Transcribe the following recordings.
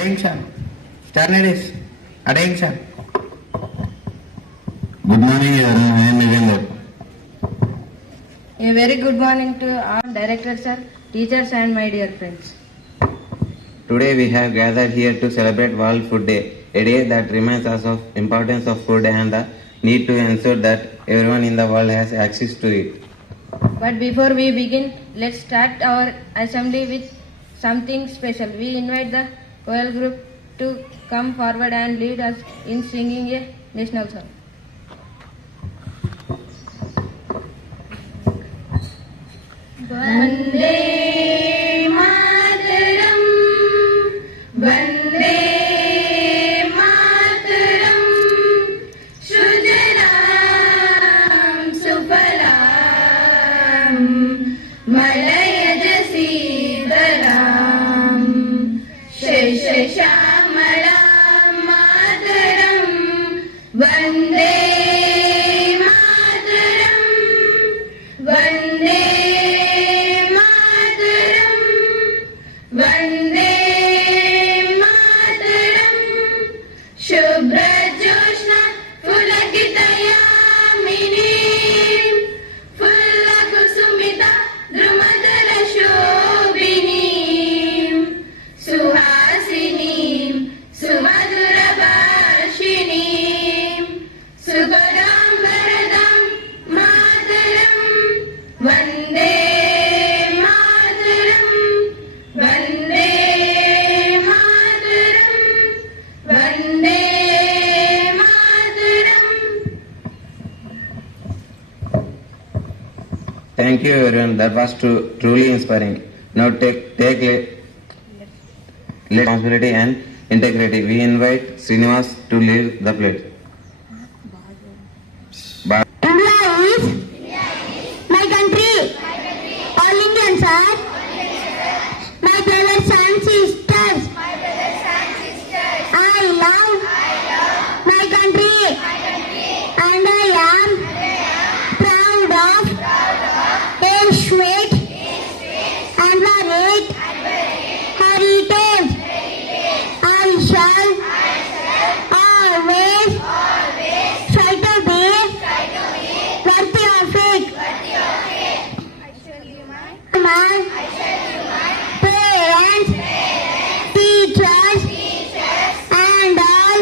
Attention. Journalists, attention. Good morning, everyone. I am Vivender. A very good morning to all directors, sir, teachers and my dear friends. Today we have gathered here to celebrate World Food Day, a day that reminds us of importance of food and the need to ensure that everyone in the world has access to it. But before we begin, let's start our assembly with something special. We invite the choir group to come forward and lead us in singing a national song. Vande Mataram, Vande Mataram, Shujalam Sufalam, Malayaj Sidaram, Sheshamalam Mataram, Vande Mataram, Vande Vande Mataram, Shubhra Joshna Pulakitayamini, Fulla Kusumita Drumadara Shobhini, Suhasini, Sumadura Bashini, Sugadam Bharadam Mataram, Vande Mataram, Vande Mataram, Vande Mataram. Thank you everyone, that was truly inspiring. Now take responsibility and integrity. We invite Srinivas to lead the pledge. India is my country. All Indians are my brothers and sisters. I love my country and I am proud of its sweet and varied heritage. I shall always try to be worthy of it. My parents, teachers, and all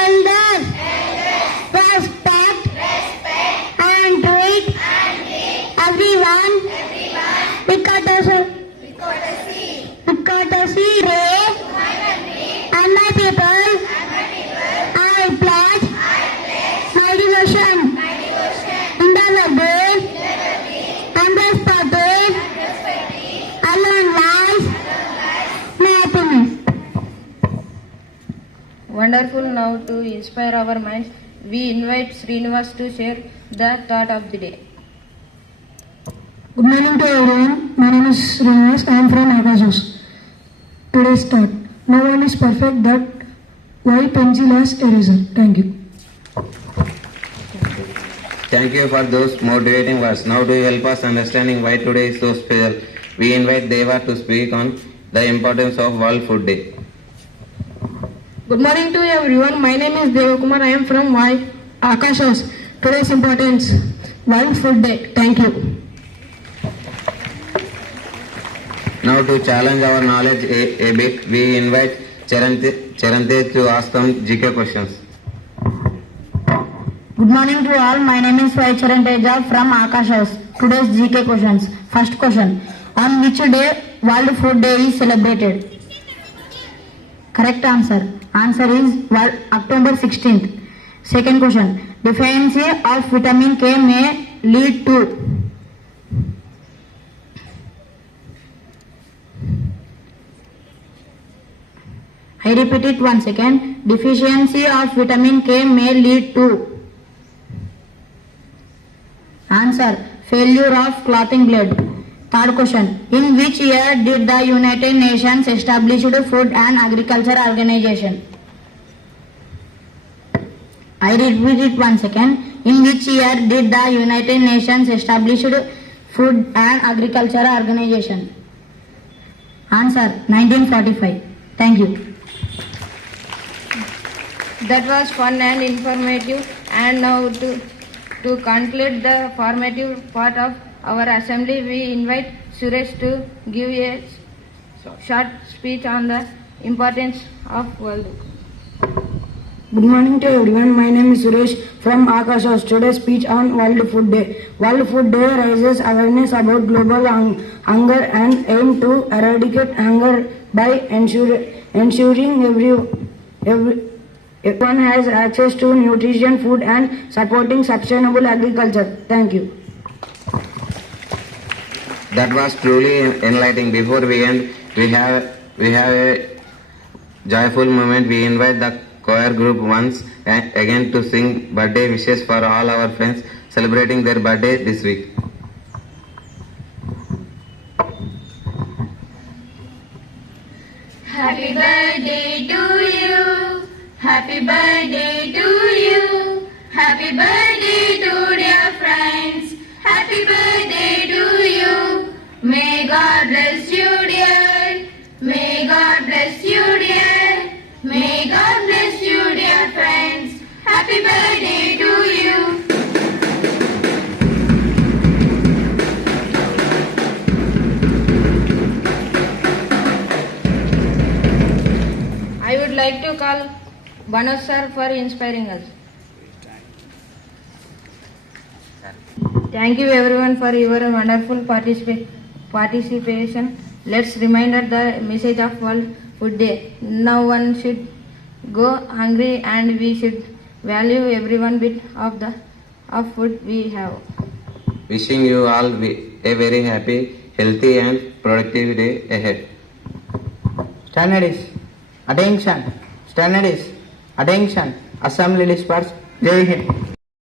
elders respect and treat everyone with courtesy. They and my people, I pledge my devotion in the liberty and respective alone lies my happiness. Wonderful. Now to inspire our minds, we invite Srinivas to share the thought of the day. Good morning to everyone. My name is Srinivas. I am from Agazos. Today's thought: no one is perfect. That why pencil has eraser. Thank you. Thank you for those motivating words. Now to help us understanding why today is so special, we invite Deva to speak on the importance of World Food Day. Good morning to everyone. My name is Devakumar. I am from Akashas. Today's importance, World Food Day. Thank you. Now to challenge our knowledge a bit, we invite Charante to ask some GK questions. Good morning to all. My name is Sai Charanteja from Akashas. Today's GK questions. First question: on which day World Food Day is celebrated? Correct answer. Answer is October 16th. Second question: deficiency of vitamin K may lead to. I repeat it once again. Deficiency of vitamin K may lead to. Answer: failure of clotting blood. Third question: in which year did the United Nations establish the Food and Agriculture Organization? I repeat it once again. In which year did the United Nations establish the Food and Agriculture Organization? Answer: 1945. Thank you. That was fun and informative. And now to conclude the formative part of our assembly, we invite Suresh to give a short speech on the importance of world. Good morning to everyone. My name is Suresh from Akash House. Today's speech on World Food Day. World Food Day raises awareness about global hunger and aim to eradicate hunger by ensuring everyone has access to nutrition, food, and supporting sustainable agriculture. Thank you. That was truly enlightening. Before we end, we have a joyful moment. We invite the choir group once again to sing birthday wishes for all our friends celebrating their birthday this week. Happy birthday to you. Happy birthday to you. Happy birthday to dear friends. Happy birthday to you. May God bless you, dear. May God bless you, dear. May God bless you, dear friends. Happy birthday to you. I would like to call Banos sir for inspiring us. Thank you everyone for your wonderful participation. Let's remember the message of World Food Day. No one should go hungry and we should value every one bit of food we have. Wishing you all a very happy, healthy and productive day ahead. Standards. Attention. Standards. Attention. Assembly dispersed. Jai Hind.